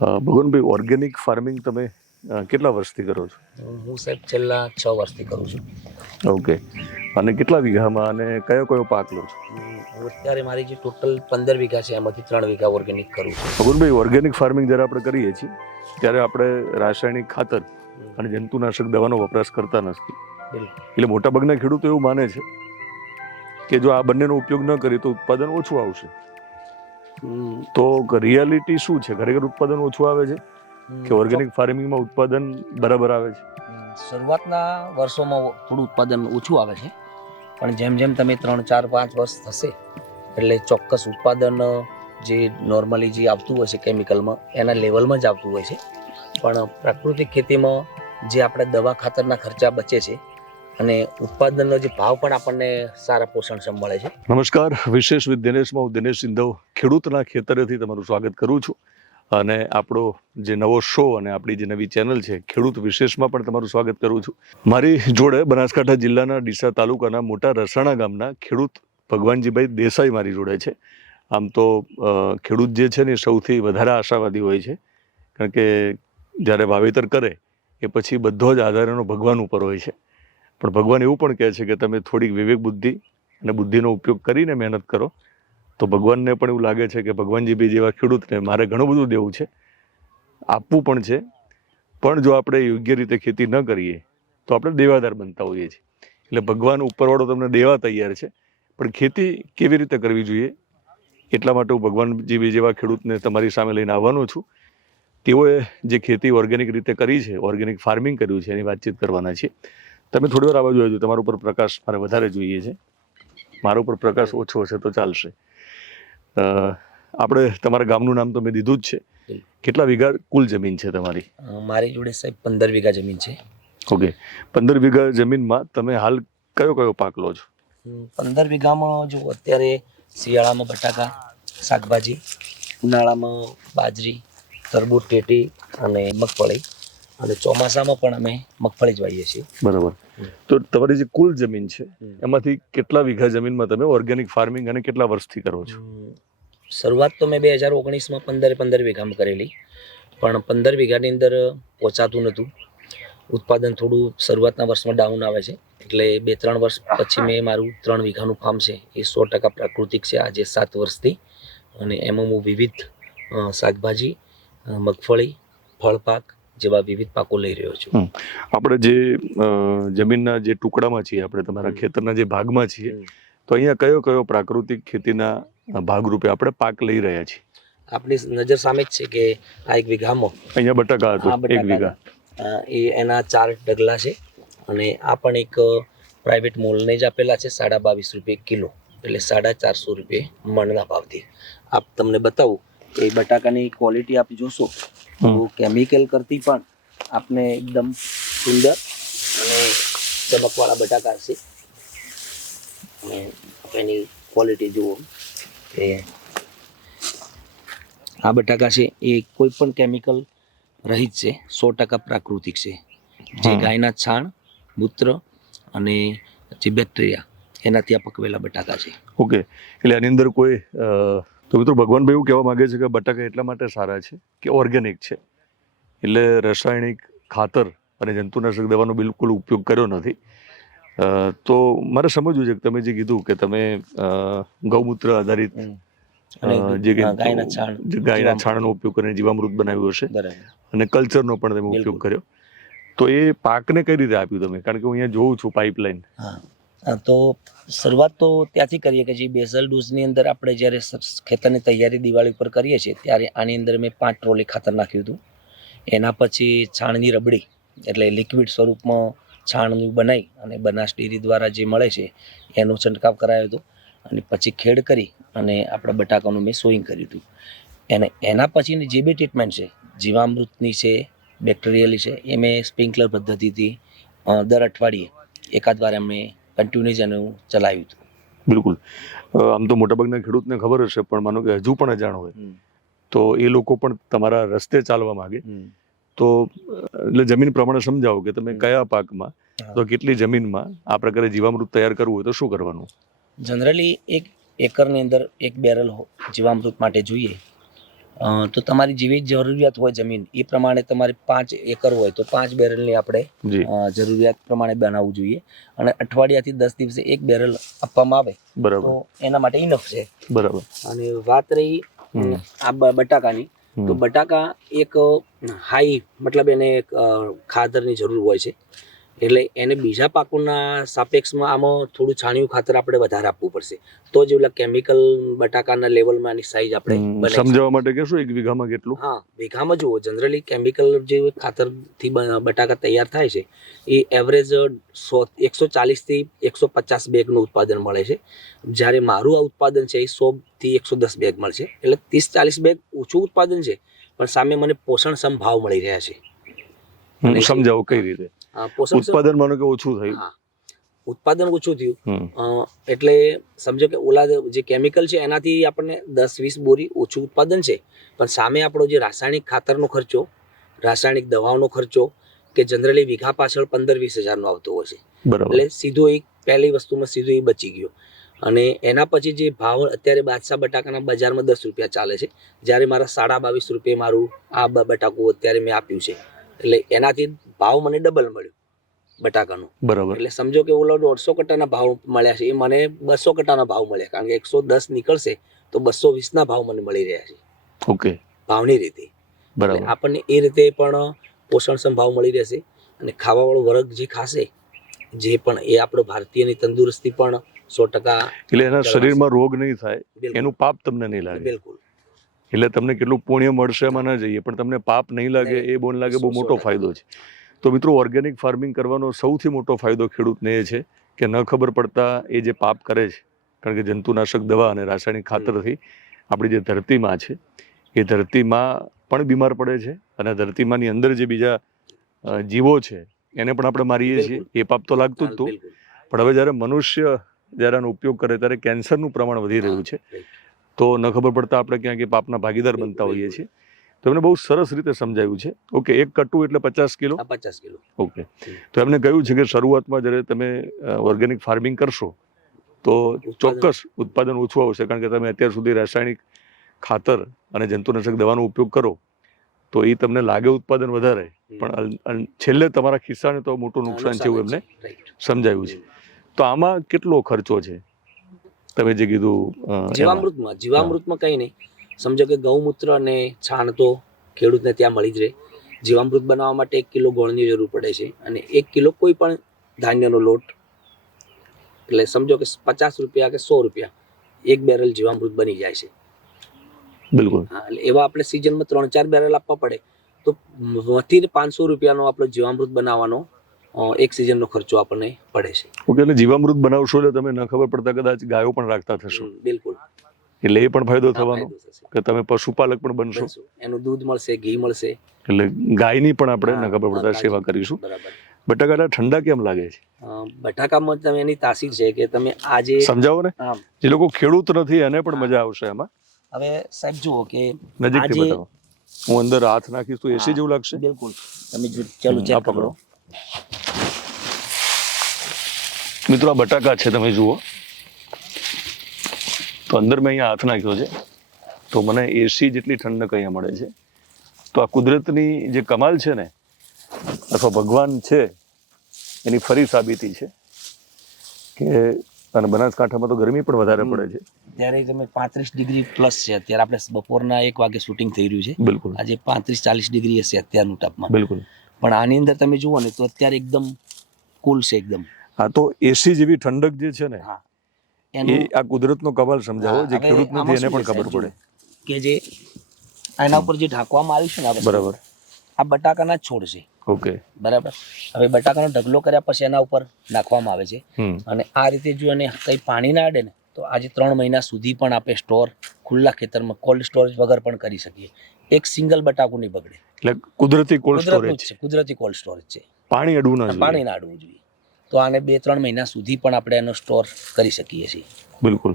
Bhagwanbhai, organic farming તમે કેટલા વર્ષથી કરો છો? હું સાહેબ છેલ્લા 6 વર્ષથી કરું છું. ઓકે. અને કેટલા વીઘામાં અને કયો કયો પાક લો છો? હું અત્યારે મારી જે ટોટલ 15 વીઘા છે એમાંથી 3 વીઘા ઓર્ગેનિક કરું છું. ભગવાનભાઈ, ઓર્ગેનિક ફાર્મિંગ જ્યારે આપણે કરીએ છીએ ત્યારે આપણે રાસાયણિક ખાતર અને જંતુનાશક દવાનો વપરાશ કરતા નથી. એટલે મોટાભાગના ખેડૂતો એવું માને છે કે જો આ બંનેનો ઉપયોગ ન કરીએ તો ઉત્પાદન ઓછું આવશે. તો રિયાલિટી શું છે? ખરેખર ઉત્પાદન ઓછું આવે છે કે ઓર્ગેનિક ફાર્મિંગમાં ઉત્પાદન બરાબર આવે છે? શરૂઆતના વર્ષોમાં થોડું ઉત્પાદન ઓછું આવે છે, પણ જેમ જેમ તમે 3, 4, 5 વર્ષ થશે એટલે ચોક્કસ ઉત્પાદન જે નોર્મલી જે આવતું હોય છે કેમિકલમાં એના લેવલમાં જ આવતું હોય છે. પણ પ્રાકૃતિક ખેતીમાં જે આપણે દવા ખાતરના ખર્ચા બચે છે અને ઉત્પાદનનો જે ભાવ પણ આપણને સારા પોષણક્ષમ મળે છે. નમસ્કાર, વિશેષ વિથ દિનેશમાં હું દિનેશ સિંધવ ખેડૂતના ખેતરેથી તમારું સ્વાગત કરું છું. અને આપણો જે નવો શો અને આપણી જે નવી ચેનલ છે ખેડૂત વિશેષમાં પણ તમારું સ્વાગત કરું છું. મારી જોડે બનાસકાંઠા જિલ્લાના ડીસા તાલુકાના મોટા રસાણા ગામના ખેડૂત ભગવાનજીભાઈ દેસાઈ મારી જોડે છે. આમ તો ખેડૂત જે છે ને સૌથી વધારે આશાવાદી હોય છે, કારણ કે જ્યારે વાવેતર કરે એ પછી બધો જ આધાર એનો ભગવાન ઉપર હોય છે. પણ ભગવાન એવું પણ કહે છે કે તમે થોડીક વિવેક બુદ્ધિ અને બુદ્ધિનો ઉપયોગ કરીને મહેનત કરો તો ભગવાનને પણ એવું લાગે છે કે ભગવાનજીભાઈ જેવા ખેડૂતને મારે ઘણું બધું દેવું છે, આપવું પણ છે. પણ જો આપણે યોગ્ય રીતે ખેતી ન કરીએ તો આપણે દેવાદાર બનતા હોઈએ છીએ. એટલે ભગવાન ઉપરવાળો તમને દેવા તૈયાર છે, પણ ખેતી કેવી રીતે કરવી જોઈએ એટલા માટે હું ભગવાનજીભાઈ જેવા ખેડૂતને તમારી સામે લઈને આવવાનો છું. તેઓએ જે ખેતી ઓર્ગેનિક રીતે કરી છે, ઓર્ગેનિક ફાર્મિંગ કર્યું છે, એની વાતચીત કરવાના છે. તમે થોડી વાર આવવા જોઈએ, તમારા ઉપર પ્રકાશ મારે વધારે જોઈએ છે, મારા ઉપર પ્રકાશ ઓછો હશે તો ચાલશે. આપણે તમારા ગામનું નામ તો મેં દીધું જ છે. કેટલા વીઘા કુલ જમીન છે તમારી? મારી જોડે સાહેબ 15 વીઘા જમીન છે. ઓકે. 15 વીઘા જમીનમાં તમે હાલ કયો કયો પાક લો છો? 15 વીઘામાં જો અત્યારે શિયાળામાં બટાકા, શાકભાજી, ઉનાળામાં બાજરી, તરબૂચ, ટેટી અને મગફળી, અને ચોમાસામાં પણ અમે મગફળી જ વાવીએ છીએ. બરાબર. તો તમારી જે કુલ જમીન છે એમાંથી કેટલા વીઘા જમીનમાં તમે ઓર્ગેનિક ફાર્મિંગ અને કેટલા વર્ષથી કરો છો? શરૂઆત તો મેં 2019માં 15 વીઘામાં કરેલી, પણ 15 વીઘાની અંદર પહોંચાતું નહોતું. ઉત્પાદન થોડું શરૂઆતના વર્ષમાં ડાઉન આવે છે, એટલે 2-3 વર્ષ પછી મેં મારું 3 વીઘાનું ફાર્મ છે એ 100% પ્રાકૃતિક છે આજે 7 વર્ષથી. અને એમાં હું વિવિધ શાકભાજી, મગફળી, ફળપાક જેવા વિવિધ પાકો લઈ રહ્યો છું. આપણે જે જમીનના જે ટુકડામાં છીએ, આપણે તમારા ખેતરના જે ભાગમાં છીએ, તો અહીંયા કયો કયો પ્રાકૃતિક ખેતીના ભાગરૂપે આપણે પાક લઈ રહ્યા છીએ? આપણી નજર સામે જ છે કે આ 1 વીઘામાં અહીંયા બટાકા હતું, 1 વીઘા એ એના 4 ઢગલા છે, અને આ પણ એક પ્રાઇવેટ મોલને જ આપેલા છે 22.5 રૂપિયા કિલો, એટલે 450 રૂપિયા મણના ભાવથી. આપ તમને બતાવું એ બટાકાની ક્વોલિટી આપ જોશો તો કેમિકલ કરતી પણ આપને એકદમ સુંદર અને ચમકવાળા બટાકા હશે. અને એની ક્વોલિટી જુઓ કે આ બટાકા છે એ કોઈ પણ કેમિકલ રહિત છે, 100% પ્રાકૃતિક છે. જે ગાયના છાણ, મૂત્ર અને જે બેક્ટેરિયા એનાથી આ પકવેલા બટાકા છે. ઓકે. એટલે આની અંદર કોઈ તો મિત્રો ભગવાનભાઈ એવું કહેવા માંગે છે કે બટાકા એટલા માટે સારા છે કે ઓર્ગેનિક છે, એટલે રાસાયણિક ખાતર અને જંતુનાશક દવાનો બિલકુલ ઉપયોગ કર્યો નથી. તો મારે સમજવું છે કે તમે જે કીધું કે તમે ગૌમૂત્ર આધારિત જે ગાયના છાણનો ઉપયોગ કરીને જીવામૃત બનાવ્યું હશે, અને કલ્ચરનો પણ તમે ઉપયોગ કર્યો, તો એ પાકને કઈ રીતે આપ્યું તમે? કારણ કે હું અહીંયા જોઉં છું પાઇપલાઇન. તો શરૂઆત તો ત્યાંથી કરીએ કે જે બેઝલ ડોઝની અંદર આપણે જ્યારે ખેતરની તૈયારી દિવાળી ઉપર કરીએ છીએ ત્યારે આની અંદર મેં 5 ટ્રોલી ખાતર નાખ્યું હતું. એના પછી છાણની રબડી એટલે લિક્વિડ સ્વરૂપમાં છાણનું બનાવી અને બનાસ ડેરી દ્વારા જે મળે છે એનો છંટકાવ કરાયો હતો. અને પછી ખેડ કરી અને આપણા બટાકાનું મેં સોઈંગ કર્યું હતું. એના પછીની જે બી ટ્રીટમેન્ટ છે, જીવામૃતની છે, બેક્ટેરિયલની છે, એ મેં સ્પ્રિંકલર પદ્ધતિથી દર અઠવાડિયે એકાદ વાર અમે કન્ટિન્યુઅસ એનું ચલાવ્યું હતું. બિલકુલ. આમ તો મોટાભાગના ખેડૂતને ખબર હશે, પણ માનો કે હજુ પણ અજાણ હોય તો એ લોકો પણ તમારા રસ્તે ચાલવા માંગે, તો એટલે જમીન પ્રમાણે સમજાવો કે તમે કયા પાકમાં તો કેટલી જમીનમાં આ પ્રકારે જીવામૃત તૈયાર કરવું હોય તો શું કરવાનું? જનરલી 1 એકરની અંદર 1 બેરલ જીવામૃત માટે જોઈએ તો તમારી જેવી જરૂરિયાત હોય જમીન એ પ્રમાણે તમારે 5 એકર હોય તો 5 બેરલની આપણે જી જરૂરિયાત પ્રમાણે બનાવવું જોઈએ અને અઠવાડિયાથી 10 દિવસે 1 બેરલ આપવામાં આવે બરાબર તો એના માટે ઇનફ છે. બરાબર. અને વાત રહી આ બટાકાની, તો બટાકા એક હાઈ મતલબ એને એક ખાતરની જરૂર હોય છે, એટલે એને બીજા પાકોના સાપેક્ષમાં આમાં થોડું છાણિયું ખાતર આપણે વધારે આપવું પડશે તો જ ઓલા કેમિકલ બટાકાના લેવલમાં એની સાઈઝ આપણે બનાવી શકીએ. સમજાવવા માટે કહેશો 1 વીઘામાં કેટલું? હા, વીઘામાં જુઓ જનરલી કેમિકલ જે ખાતરથી બટાકા તૈયાર થાય છે એ એવરેજ 140 થી 150 બેગનું ઉત્પાદન મળે છે, જ્યારે મારું આ ઉત્પાદન છે એ 100 થી 110 બેગ મળશે, એટલે 30-40 બેગ ઓછું ઉત્પાદન છે પણ સામે મને પોષણક્ષમ ભાવ મળી રહ્યા છે. સમજાવો કઈ રીતે ઉત્પાદન માનો કે ઓછું થયું? હા, ઉત્પાદન ઓછું થયું એટલે સમજો કે ઓલા જે કેમિકલ છે એનાથી આપણને 10-20 બોરી ઓછું ઉત્પાદન છે, પણ સામે આપણો જે રાસાયણિક ખાતરનો ખર્ચો, રાસાયણિક દવાઓનો ખર્ચો કે જનરલી વીઘા પાછળ 15-20 હજારનો આવતો હોય છે, એટલે સીધો એક પહેલી વસ્તુમાં સીધો એ બચી ગયો. અને એના પછી જે ભાવ અત્યારે બાદશાહ બટાકાના બજારમાં 10 રૂપિયા ચાલે છે, જ્યારે મારા 22.5 રૂપિયા મારું આ બટાકું અત્યારે મેં આપ્યું છે, એટલે એનાથી ભાવ મને ડબલ મળ્યો બટાકાનો. બરાબર. એટલે સમજો કે ઓલો 150 કટ્ટાના ભાવ મળ્યા છે એ મને 200 કટ્ટાના ભાવ મળ્યા, કારણ કે 110 નીકળશે તો 220 ના ભાવ મને મળી રહ્યા છે. ઓકે, ભાવની રીતે. બરાબર. આપણને એ રીતે પણ પોષણક્ષમ ભાવ મળી રહેશે અને ખાવાવાળો વર્ગ જે ખાશે જે પણ એ આપણો ભારતીયની તંદુરસ્તી પણ 100%. એટલે એના શરીરમાં રોગ નહીં થાય, એનું પાપ તમને નહીં લાગે. બિલકુલ. એટલે તમને કેટલું પુણ્ય મળશે એમાં ના જઈએ, પણ તમને પાપ નહીં લાગે એ બોન લાગે બહુ મોટો ફાયદો છે. તો મિત્રો, ઓર્ગેનિક ફાર્મિંગ કરવાનો સૌથી મોટો ફાયદો ખેડૂતને એ છે કે ન ખબર પડતા એ જે પાપ કરે છે, કારણ કે જંતુનાશક દવા અને રાસાયણિક ખાતરથી આપણી જે ધરતીમાં છે એ ધરતીમાં પણ બીમાર પડે છે અને ધરતીમાંની અંદર જે બીજા જીવો છે એને પણ આપણે મારીએ છીએ. એ પાપ તો લાગતું જ હતું, પણ હવે જ્યારે મનુષ્ય જ્યારે આનો ઉપયોગ કરે ત્યારે કેન્સરનું પ્રમાણ વધી રહ્યું છે, તો ન ખબર પડતા આપણે ક્યાંક એ પાપના ભાગીદાર બનતા હોઈએ છીએ. તો એમને બહુ સરસ રીતે સમજાવ્યું છે. ઓકે, 1 કટ્ટુ એટલે 50 કિલો? 50 કિલો. ઓકે, તો એમને કહ્યું છે કે શરૂઆતમાં જ્યારે તમે ઓર્ગેનિક ફાર્મિંગ કરશો તો ચોક્કસ ઉત્પાદન ઓછું આવશે, કારણ કે તમે અત્યાર સુધી રાસાયણિક ખાતર અને જંતુનાશક દવાનો ઉપયોગ કરો તો એ તમને લાગે ઉત્પાદન વધારે, પણ છેલ્લે તમારા ખિસ્સાને તો મોટું નુકસાન છે એવું એમને સમજાવ્યું છે. તો આમાં કેટલો ખર્ચો છે તમે જે કીધું? જીવામૃતમાં કંઈ નહીં, સમજો કે ગૌમૂત્ર અને છાણ તો ખેડૂતને ત્યાં મળી જ રહે. જીવામૃત બનાવવા માટે 1 કિલો ગોળની જરૂર પડે છે અને 1 કિલો કોઈ પણ ધાન્યનો લોટ, એટલે સમજો કે 50 રૂપિયા કે 100 રૂપિયા 1 બેરલ જીવામૃત બની જાય છે. બિલકુલ. હા, એટલે એવા આપણે સિઝનમાં 3-4 બેરલ આપવા પડે તો 500 રૂપિયાનો આપણો જીવામૃત બનાવવાનો એક સિઝનનો ખર્ચો આપણને પડે છે. ઓકે, એટલે જીવામૃત બનાવશો એટલે તમે ન ખબર પડતા કદાચ ગાયો પણ રાખતા થશો? બિલકુલ. એટલે એ પણ ફાયદો થવાનો કે તમે પશુપાલક પણ બનશો, એનું દૂધ મળશે, ઘી મળશે, એટલે ગાયની પણ આપણે ન ખબર પડતા સેવા કરીશું. બટાકા ઠંડા કેમ લાગે છે? બટાકામાં તમે એની તાસીર છે કે તમે આજે સમજાવો ને, જે લોકો ખેડૂત નથી એને પણ મજા આવશે એમાં. હવે સાહેબ જુઓ કે નજીકથી બતાવો, હું અંદર હાથ નાખીશ તો એસી જેવું લાગશે. બિલકુલ. તમે ચાલો ચેક કરો. મિત્રો, આ બટાકા છે, તમે જુઓ તો અંદર મેં અહીંયા હાથ નાખ્યો છે તો મને એસી જેટલી ઠંડક અહીંયા મળે છે. તો આ કુદરતની જે કમાલ છે ને, અથવા ભગવાન છે એની ફરી સાબિતી છે કે અને બનાસકાંઠામાં તો ગરમી પણ વધારે પડે છે. ત્યારે તમે 35 ડિગ્રી પ્લસ છે અત્યારે, આપણે બપોરના 1 વાગે શૂટિંગ થઈ રહ્યું છે. બિલકુલ. આજે 35-40 ડિગ્રી હશે અત્યારનું તાપમાન. બિલકુલ. પણ આની અંદર તમે જુઓ ને તો અત્યારે એકદમ કુલ છે એકદમ. હા, તો એસી જેવી ઠંડક જે છે ને એ આ કુદરતનો કમાલ સમજાવો, જે ખેડૂત નથી એને પણ ખબર પડે કે જે એના ઉપર જે ઢાંકવામાં આવ્યું છે ને, બરાબર, આ બટાકાના છોડ છે. ઓકે, બરાબર. હવે બટાકાનો ઢગલો કર્યા પછી એના ઉપર નાખવામાં આવે છે અને આ રીતે જો એને કંઈ પાણી ના અડે ને તો આજે 3 મહિના સુધી પણ આપણે સ્ટોર ખુલ્લા ખેતરમાં કોલ્ડ સ્ટોરેજ વગર પણ કરી શકીએ. એક સિંગલ બટાકું નહીં બગડે. એટલે કુદરતી કોલ્ડ સ્ટોરેજ છે. કુદરતી કોલ્ડ સ્ટોરેજ છે. પાણી અડવું ના જોઈએ. પાણી ના અડવું જોઈએ. તો આને 2-3 મહિના સુધી પણ આપણે એનો સ્ટોર કરી શકીએ છીએ. બિલકુલ.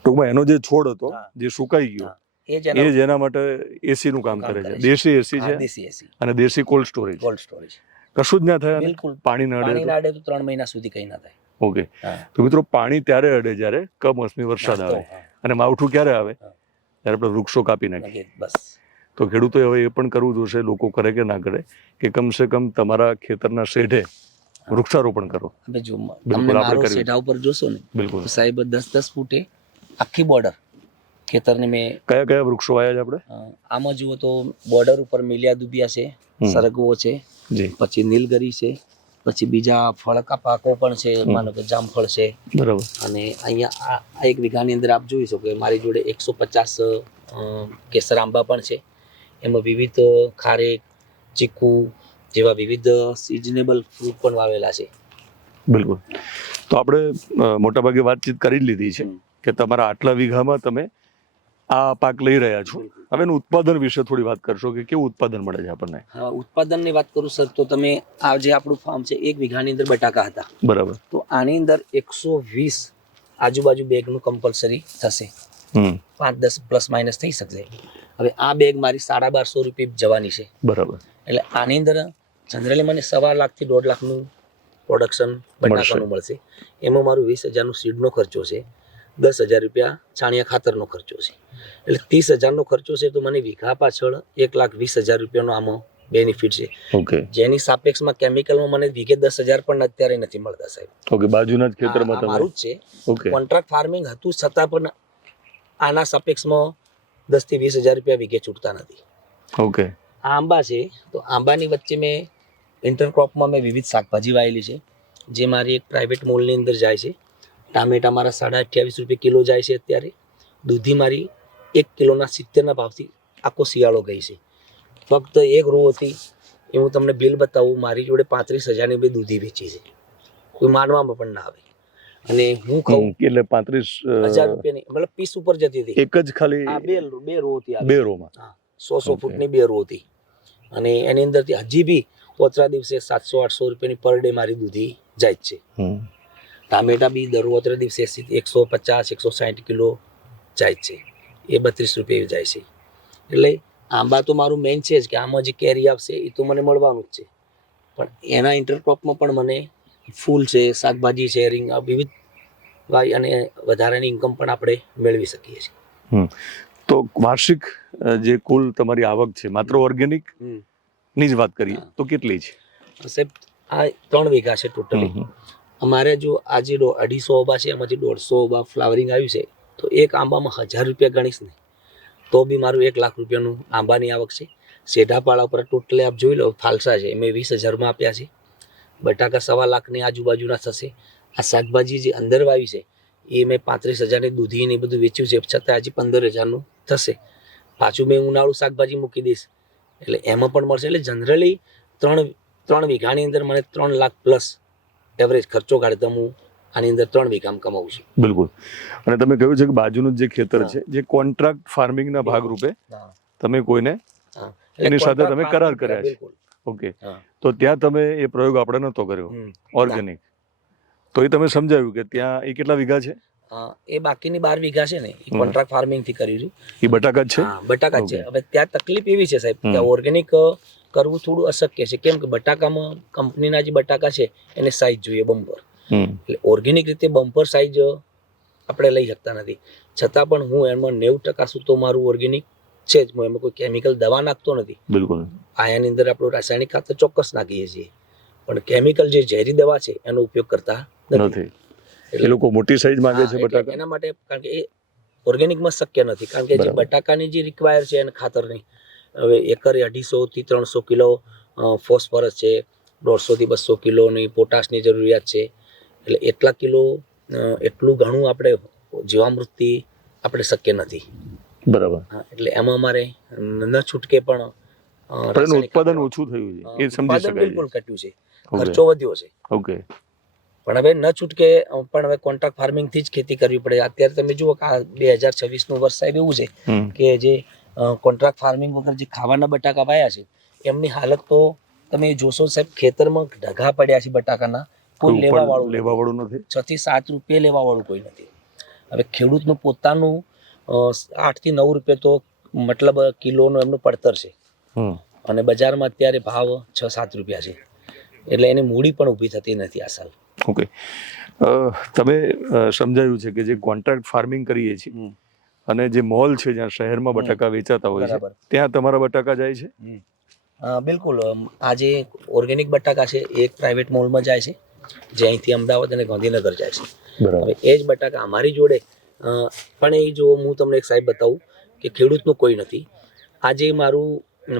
ટૂંકમાં એનો જે છોડ હતો જે સુકાઈ ગયો એ જ એના માટે એસી નું કામ કરે છે. દેશી એસી છે અને દેશી કોલ્ડ સ્ટોરેજ. કશું જ ના થાય, બિલકુલ. પાણી ના અડે તો 3 મહિના સુધી કંઈ ના થાય. ઓકે. તો મિત્રો, પાણી ત્યારે અડે જ્યારે કમોસમી વરસાદ આવે. અને માવઠું ક્યારે આવે? ત્યારે આપણે વૃક્ષો કાપી નાખીએ. બસ તો ખેડૂતોએ હવે એ પણ કરવું જોશે, લોકો કરે કે ના કરે, કે કમસે કમ તમારા ખેતરના શેઢે વૃક્ષારોપણ કરો. હવે જો બિલકુલ, તમને આપણે મારો કર્યું. સેઢા ઉપર જોશો ને બિલકુલ. તો સાહેબ 10-10 ફૂટે આખી બોર્ડર ખેતરને મેં કયા કયા વૃક્ષો વાયા છે આપણે? આમાં જુઓ તો બોર્ડર ઉપર મિલિયા દુબિયા છે, સરગવો છે, જી, પછી નીલગરી છે, પછી બીજા ફળકા પાકો પણ છે, માનો કે જામફળ છે. બરાબર. અને અહીંયા આ 1 વીઘાની અંદર આપ જોઈ શકો કે મારી જોડે 150 કેસર આંબા પણ છે. એમાં વિવિધ ખારેક, ચીકુ જેવા વિવિધ સિઝનેબલ ફ્રૂટ પણ વાવેલા છે. બિલકુલ. તો આપણે મોટાભાગે વાતચીત કરી લીધી છે કે તમારા આટલા વીઘામાં તમે આ પાક લઈ રહ્યા છો. હવે એનું ઉત્પાદન વિશે થોડી વાત કરશો કે કેવું ઉત્પાદન મળે છે આપણને? હા, ઉત્પાદનની વાત કરું સર તો તમે આ જે આપણું ફાર્મ છે 1 વીઘાની અંદર બટાકા હતા. બરાબર. તો આની અંદર 120 આજુબાજુ બેગનું કમ્પલસરી થશે. 5-10 પ્લસ માઇનસ થઈ શકશે. હવે આ બેગ મારી 1250 રૂપિયા જવાની છે. બરાબર. એટલે આની અંદર જનરલી મને 1.5 લાખથી 1.5 લાખનું પ્રોડક્શન બટાકાનું મળશે. એમાં મારું 20,000નું સીડનો ખર્ચો છે, 10,000 રૂપિયા છાણિયા ખાતરનો ખર્ચો છે. એટલે 30,000નો ખર્ચો છે. તો મને વીઘા પાછળ 1,20,000 રૂપિયાનો આમાં બેનિફિટ છે. ઓકે. જેની સાપેક્ષમાં કેમિકલમાં મને વીઘે 10,000 પણ અત્યારે નથી મળતા સાહેબ. ઓકે, બાજુના જ ખેતરમાં આ તમે? મારું જ છે. ઓકે. કોન્ટ્રાક્ટ ફાર્મિંગ હતું છતાં પણ આના સાપેક્ષમાં 10,000 થી 20,000 રૂપિયા વીઘે છૂટતા નથી. ઓકે. આ આંબા છે. તો આંબાની વચ્ચે મેં ઇન્ટરક્રોપમાં મેં વિવિધ શાકભાજી વાવેલી છે, જે મારી એક પ્રાઇવેટ મોલની અંદર જાય છે. ટામેટા મારા 28.5 રૂપિયા કિલો જાય છે અત્યારે. દૂધી મારી 1 કિલોના 70ના ભાવથી આખો શિયાળો ગઈ છે. ફક્ત 1 રો હતી એ હું તમને બિલ બતાવું, મારી જોડે 35,000ની બે દૂધી વેચી છે. કોઈ માનવામાં પણ ના આવે. અને હું કહું એટલે 35,000 રૂપિયાની મતલબ પીસ ઉપર જતી હતી. એક જ ખાલી આ બે રો હતી. બે રોમાં? હા, 100 ફૂટની 2 રો હતી. અને એની અંદરથી હજી બી ઓછા દિવસે 700-800 રૂપિયાની પર ડે મારી દૂધી જાય જ છે. ટામેટા બી દર ઓછા દિવસે 150-160 કિલો જાય જ છે. એ 32 રૂપિયા જાય છે. એટલે આંબા તો મારું મેઇન છે જ કે આમાં જે કેરી આવશે એ તો મને મળવાનું જ છે. પણ એના ઇન્ટરક્રોપમાં પણ મને ફૂલ છે, શાકભાજી છે, રીંગણા વિવિધ વાય અને વધારાની ઇન્કમ પણ આપણે મેળવી શકીએ છીએ. તો વાર્ષિક જે કુલ તમારી આવક છે માત્ર ઓર્ગેનિક ની જ વાત કરીએ તો કેટલી છે? સાહેબ આ 3 વીઘા છે ટોટલી. અમારે જો આજે 250 આંબા છે, એમાંથી 150 આંબા ફ્લાવરિંગ આવ્યું છે. તો એક આંબામાં 1,000 રૂપિયા ગણીશ ને તો બી મારું 1 લાખ રૂપિયાનું આંબાની આવક છે. શેઢાપાળા ઉપર ટોટલી આપ જોઈ લો, ફાલસા છે મેં 20,000માં આપ્યા છે. બટાકા 1.25 લાખની આજુબાજુના થશે. આ શાકભાજી જે અંદર વાવી છે એ મેં 35,000ની દૂધીને બધું વેચ્યું છે, છતાં હજી 15,000નું થશે. પાછું મેં ઉનાળું શાકભાજી મૂકી દઈશ એટલે એમાં પણ મળશે. એટલે જનરલી 3 વીઘાની અંદર મને 3 લાખ પ્લસ એવરેજ ખર્ચો કાઢતા હું આની અંદર 3 વીઘામાં કમાવું છું. બિલકુલ. અને તમે કહ્યું છે કે બાજુનું જે ખેતર છે જે કોન્ટ્રાક્ટ ફાર્મિંગના ભાગરૂપે તમે કોઈને એની સાથે તમે કરાર કર્યા છે. ઓકે. તો ત્યાં તમે એ પ્રયોગ આપણે નતો કર્યો ઓર્ગેનિક, તો એ તમે સમજાવ્યું કે ત્યાં એ કેટલા વીઘા છે? એ બાકીની 12 વીઘા છે ને એ કોન્ટ્રાક્ટ ફાર્મિંગ થી કર્યું છે. એ બટાકા જ છે? હા, બટાકા જ છે. હવે ત્યાં તકલીફ એવી છે સાહેબ કે ઓર્ગેનિક કરવું થોડું અશક્ય છે. કેમ કે બટાકામાં કંપનીના જે બટાકા છે એને સાઈઝ જોઈએ બમ્પર. એટલે ઓર્ગેનિક રીતે બમ્પર સાઈઝ આપણે લઈ શકતા નથી. છતાં પણ હું એમાં 90% સુધી તો મારું ઓર્ગેનિક છે જ. હું એમાં કોઈ કેમિકલ દવા નાખતો નથી. બિલકુલ. આયાની અંદર આપણું રાસાયણિક ખાતર ચોક્કસ નાખીએ છીએ, પણ કેમિકલ જે ઝેરી દવા છે એનો ઉપયોગ કરતા નથી. એ લોકો મોટી સાઈઝ માંગે છે બટાકા એના માટે, કારણ કે એ ઓર્ગેનિકમાં શક્ય નથી. કારણ કે જે બટાકાની જે રિક્વાયર છે એને ખાતરની હવે એકરે 250 થી 300 કિલો ફોસ્ફરસ છે, 150 થી 200 કિલોની પોટાશની જરૂરિયાત છે. એટલે એટલા કિલો એટલું ઘણું આપણે જીવામૃતથી આપણે શક્ય નથી. બરાબર. એટલે એમાં અમારે ન છૂટકે પણ ઉત્પાદન ઓછું થયું છે એ સમજી શકાય. બિલકુલ ઘટ્યું છે, ખર્ચો વધ્યો છે. ઓકે. પણ હવે ન છૂટકે પણ હવે કોન્ટ્રાક્ટ ફાર્મિંગ થી જ ખેતી કરવી પડે. અત્યારે તમે જુઓ કે 2026 નું વર્ષ સાહેબ એવું છે કે જે કોન્ટ્રાક્ટ ફાર્મિંગ વગર જે ખાવાના બટાકા વાયા છે એમની હાલત તો તમે જોશો સાહેબ, ખેતરમાં ઢગા પડ્યા છે બટાકાના, કોઈ લેવા વાળું નથી. 6 થી 7 રૂપિયા લેવા વાળું કોઈ નથી. હવે ખેડૂતનું પોતાનું 8 થી 9 રૂપિયા તો મતલબ કિલોનું એમનું પડતર છે અને બજારમાં અત્યારે ભાવ 6-7 રૂપિયા છે. એટલે એની મૂડી પણ ઊભી થતી નથી આ સાલ. ઓકે. તમે સમજાયું છે કે જે કોન્ટ્રાક્ટ ફાર્મિંગ કરીએ છીએ અને જે મોલ છે જ્યાં શહેરમાં બટાકા વેચાતા હોય છે બરાબર. ત્યાં તમારા બટાકા જાય છે? બિલકુલ. આ જે ઓર્ગેનિક બટાકા છે એ એક પ્રાઇવેટ મોલમાં જાય છે, જે અહીંથી અમદાવાદ અને ગાંધીનગર જાય છે. બરાબર. હવે એ જ બટાકા અમારી જોડે પણ એ જો હું તમને એક સાહેબ બતાવું કે ખેડૂતનું કોઈ નથી. આ જે મારું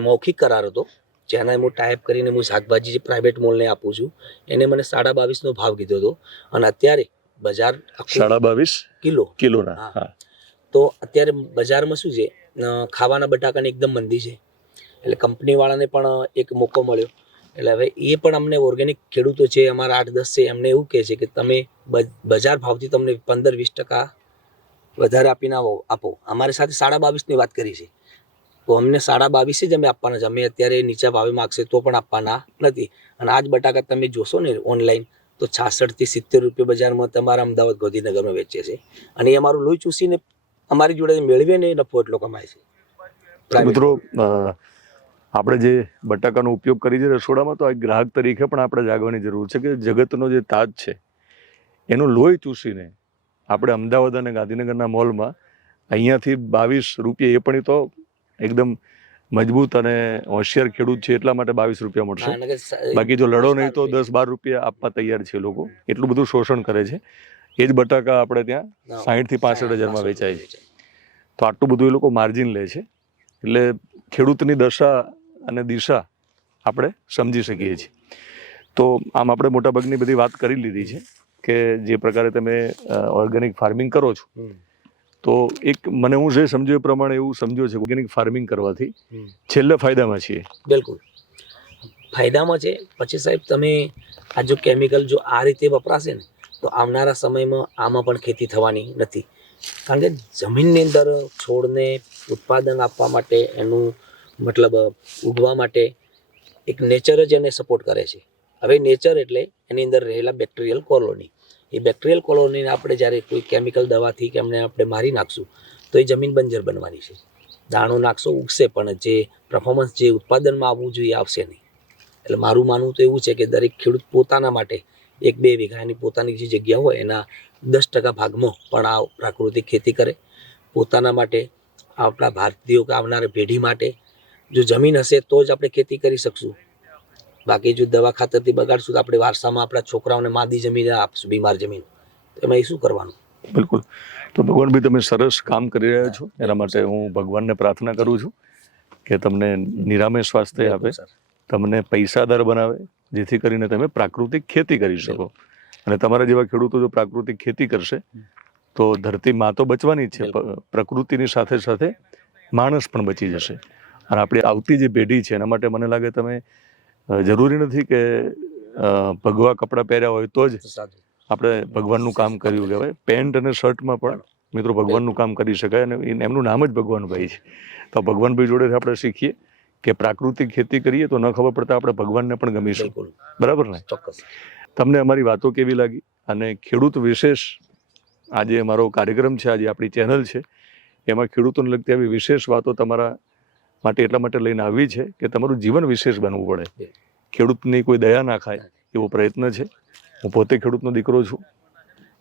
મૌખિક કરાર હતો, જેના હું ટાઈપ કરીને હું શાકભાજી જે પ્રાઇવેટ મોલને આપું છું, એને મને 22.5 ભાવ કીધો હતો. અને અત્યારે બજાર 22.5 કિલો કિલોના. હા. હા. તો અત્યારે બજારમાં શું છે, ખાવાના બટાકાની એકદમ મંદી છે. એટલે કંપનીવાળાને પણ એક મોકો મળ્યો. એટલે હવે એ પણ અમને ઓર્ગેનિક ખેડૂતો છે અમારા 8-10 છે, એમને એવું કહે છે કે તમે બજાર ભાવથી તમને 15-20% વધારે આપીને આપો. અમારી સાથે 22.5ની વાત કરી છે, તો અમને 22.5 જ અમે આપવાના છે. અમે અત્યારે નીચા ભાવે માગશે તો પણ આપવાના નથી. અને આ જ બટાકા તમે જોશો ને ઓનલાઈન, તો 66 થી 70 રૂપિયા બજારમાં તમારા અમદાવાદ ગાંધીનગરમાં વેચે છે. અને એ અમારું લોહી ચૂસીને અમારી જોડે મેળવે ને નફો એટલો કમાય છે. તો મિત્રો, આપણે જે બટાકાનો ઉપયોગ કરી છે રસોડામાં, તો એક ગ્રાહક તરીકે પણ આપણે જાગવાની જરૂર છે કે જગતનો જે તાજ છે એનું લોહી ચૂસીને આપણે અમદાવાદ અને ગાંધીનગરના મોલમાં અહીંયાથી 22 રૂપિયા, એ પણ તો એકદમ મજબૂત અને હોશિયાર ખેડૂત છે એટલા માટે 22 રૂપિયા મળશે. બાકી જો લડો નહીં તો 10-12 રૂપિયા આપવા તૈયાર છે લોકો. એટલું બધું શોષણ કરે છે. એ જ બટાકા આપણે ત્યાં 60 થી 65 હજારમાં વેચાય છે. તો આટલું બધું એ લોકો માર્જિન લે છે. એટલે ખેડૂતની દશા અને દિશા આપણે સમજી શકીએ છીએ. તો આમ આપણે મોટાભાગની બધી વાત કરી લીધી છે કે જે પ્રકારે તમે ઓર્ગેનિક ફાર્મિંગ કરો છો, તો એક મને હું જે સમજ્યું એ પ્રમાણે એવું સમજ્યો છે ઓર્ગેનિક ફાર્મિંગ કરવાથી છેલ્લે ફાયદામાં છીએ. બિલકુલ ફાયદામાં છે. પછી સાહેબ તમે આ જો કેમિકલ જો આ રીતે વપરાશે ને, તો આવનારા સમયમાં આમાં પણ ખેતી થવાની નથી. કારણ કે જમીનની અંદર છોડને ઉત્પાદન આપવા માટે, એનું મતલબ ઉગવા માટે એક નેચર જ એને સપોર્ટ કરે છે. હવે નેચર એટલે એની અંદર રહેલા બેક્ટેરિયલ કોલોની. એ બેક્ટેરિયલ કોલોનીને આપણે જ્યારે કોઈ કેમિકલ દવાથી કે એમને આપણે મારી નાખશું તો એ જમીન બંજર બનવાની છે. દાણો નાખશો ઉગશે, પણ જે પરફોર્મન્સ જે ઉત્પાદનમાં આવવું જોઈએ આવશે નહીં. એટલે મારું માનવું તો એવું છે કે દરેક ખેડૂત પોતાના માટે 1-2 વીઘાની પોતાની જે જગ્યા હોય એના 10% ભાગમાં પણ આ પ્રાકૃતિક ખેતી કરે. પોતાના માટે, આપણા ભારતીયો કે આવનારી પેઢી માટે જો જમીન હશે તો જ આપણે ખેતી કરી શકશું. બાકી જો દવા ખાતરથી બગાડશું તો આપણે વારસામાં આપણા છોકરાઓને માદી જમીન આપશું, બીમાર જમીન, તો એમાં એ શું કરવાનું? બિલકુલ. તો ભગવાનભાઈ, તમે સરસ કામ કરી રહ્યા છો. એના માટે હું ભગવાનને પ્રાર્થના કરું છું કે તમને નિરામય સ્વાસ્થ્ય આપે, તમને પૈસાદાર બનાવે, જેથી કરીને તમે પ્રાકૃતિક ખેતી કરી શકો. અને તમારા જેવા ખેડૂતો જો પ્રાકૃતિક ખેતી કરશે તો ધરતી માં તો બચવાની જ છે, પ્રકૃતિની સાથે સાથે માણસ પણ બચી જશે. અને આપણી આવતી જે પેઢી છે એના માટે મને લાગે તમે જરૂરી નથી કે ભગવા કપડાં પહેર્યા હોય તો જ આપણે ભગવાનનું કામ કર્યું કહેવાય. પેન્ટ અને શર્ટમાં પણ મિત્રો ભગવાનનું કામ કરી શકાય, અને એમનું નામ જ ભગવાનભાઈ છે. તો ભગવાનભાઈ જોડેથી આપણે શીખીએ કે પ્રાકૃતિક ખેતી કરીએ તો ન ખબર પડતા આપણે ભગવાનને પણ ગમીશું. બરાબર ને? ચોક્કસ. તમને અમારી વાતો કેવી લાગી? અને ખેડૂત વિશેષ આજે અમારો કાર્યક્રમ છે, આજે આપણી ચેનલ છે, એમાં ખેડૂતોને લગતી આવી વિશેષ વાતો તમારા માટે એટલા માટે લઈને આવી છે કે તમારું જીવન વિશેષ બનવું પડે. ખેડૂતની કોઈ દયા ના ખાય એવો પ્રયત્ન છે. હું પોતે ખેડૂતનો દીકરો છું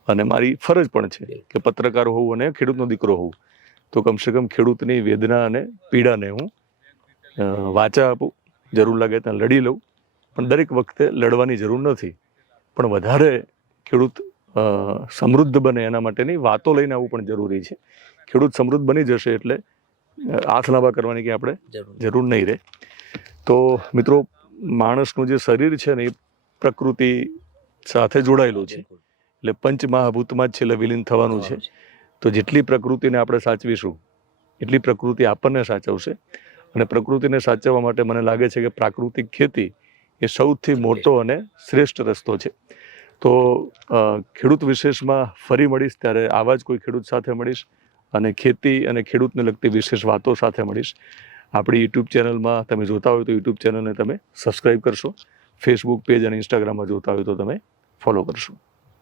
અને મારી ફરજ પણ છે કે પત્રકાર હોવું અને ખેડૂતનો દીકરો હોવું. તો કમસે કમ ખેડૂતની વેદના અને પીડાને હું વાચા આપું. જરૂર લાગે ત્યાં લડી લઉં, પણ દરેક વખતે લડવાની જરૂર નથી. પણ વધારે ખેડૂત સમૃદ્ધ બને એના માટેની વાતો લઈને આવવું પણ જરૂરી છે. ખેડૂત સમૃદ્ધ બની જશે એટલે હાથ લાંબા કરવાની કે આપણે જરૂર નહીં રહે. તો મિત્રો, માણસનું જે શરીર છે ને એ પ્રકૃતિ સાથે જોડાયેલું છે, એટલે પંચમહાભૂતમાં જ છેલ્લે વિલીન થવાનું છે. તો જેટલી પ્રકૃતિને આપણે સાચવીશું એટલી પ્રકૃતિ આપણને સાચવશે. અને પ્રકૃતિને સાચવવા માટે મને લાગે છે કે પ્રાકૃતિક ખેતી એ સૌથી મોટો અને શ્રેષ્ઠ રસ્તો છે. તો ખેડૂત વિશેષમાં ફરી મળીશ ત્યારે આવા જ કોઈ ખેડૂત સાથે મળીશ અને ખેતી અને ખેડૂતને લગતી વિશેષ વાતો સાથે મળીશ. આપણી યુટ્યુબ ચેનલમાં તમે જોતા હોય તો યુટ્યુબ ચેનલને તમે સબસ્ક્રાઈબ કરશો. ફેસબુક પેજ અને ઇન્સ્ટાગ્રામમાં જોતા હોય તો તમે ફોલો કરશો.